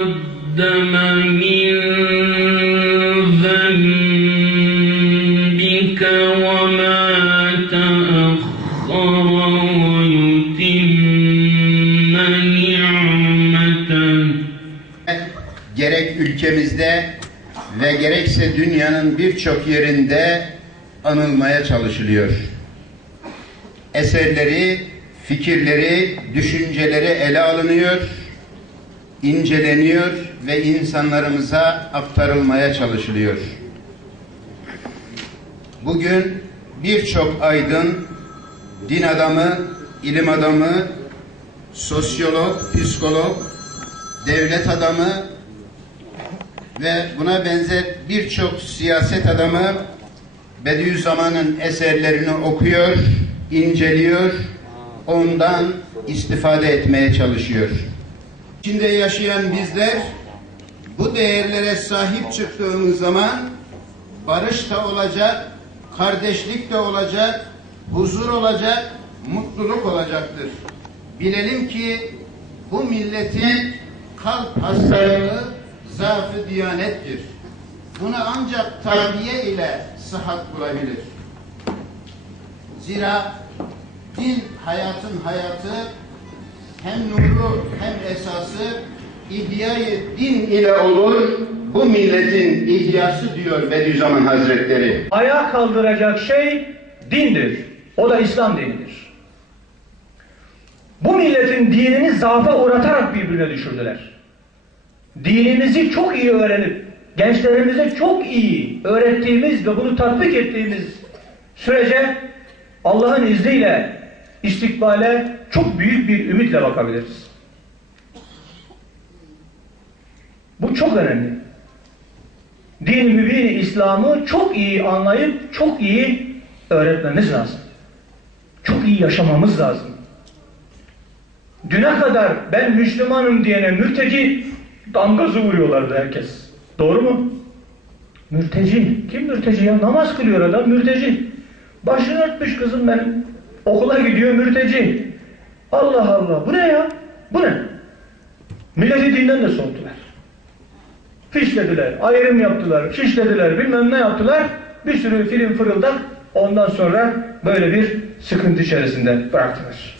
قدم من ذنبك وما تأخر ويتم نعمته gerek ülkemizde ve gerekse dünyanın birçok yerinde anılmaya çalışılıyor. Eserleri, fikirleri, düşünceleri ele alınıyor, inceleniyor ve insanlarımıza aktarılmaya çalışılıyor. Bugün birçok aydın, din adamı, ilim adamı, sosyolog, psikolog, devlet adamı ve buna benzer birçok siyaset adamı Bediüzzaman'ın eserlerini okuyor, inceliyor, ondan istifade etmeye çalışıyor. İçinde yaşayan bizler bu değerlere sahip çıktığımız zaman barış da olacak, kardeşlik de olacak, huzur olacak, mutluluk olacaktır. Bilelim ki bu milletin kalp hastalığı zaafı diyanettir. Bunu ancak terbiye ile sıhhat bulabilir. Zira din hayatın hayatı hem nuru hem esası ihyayı din ile olur. Bu milletin ihyası diyor Bediüzzaman Hazretleri. ayağa kaldıracak şey dindir. O da İslam dinidir. Bu milletin dinini zaafa uğratarak birbirine düşürdüler. Dinimizi çok iyi öğrenip gençlerimize çok iyi öğrettiğimiz ve bunu tatbik ettiğimiz sürece Allah'ın izniyle istikbale çok büyük bir ümitle bakabiliriz. Bu çok önemli. Din-i İslam'ı çok iyi anlayıp çok iyi öğretmemiz lazım. Çok iyi yaşamamız lazım. Düne kadar ben Müslümanım diyene mürteci damgası vuruyorlardı herkes. Doğru mu? Mürteci. Kim mürteci ya? Namaz kılıyor adam mürteci. Başını örtmüş kızım benim. Okula gidiyor mürteci. Allah Allah. Bu ne ya? Bu ne? Milleti dinden de soğuttular. Fişlediler, ayrım yaptılar, şişlediler, bilmem ne yaptılar. Bir sürü film fırıldak ondan sonra böyle bir sıkıntı içerisinde bıraktılar.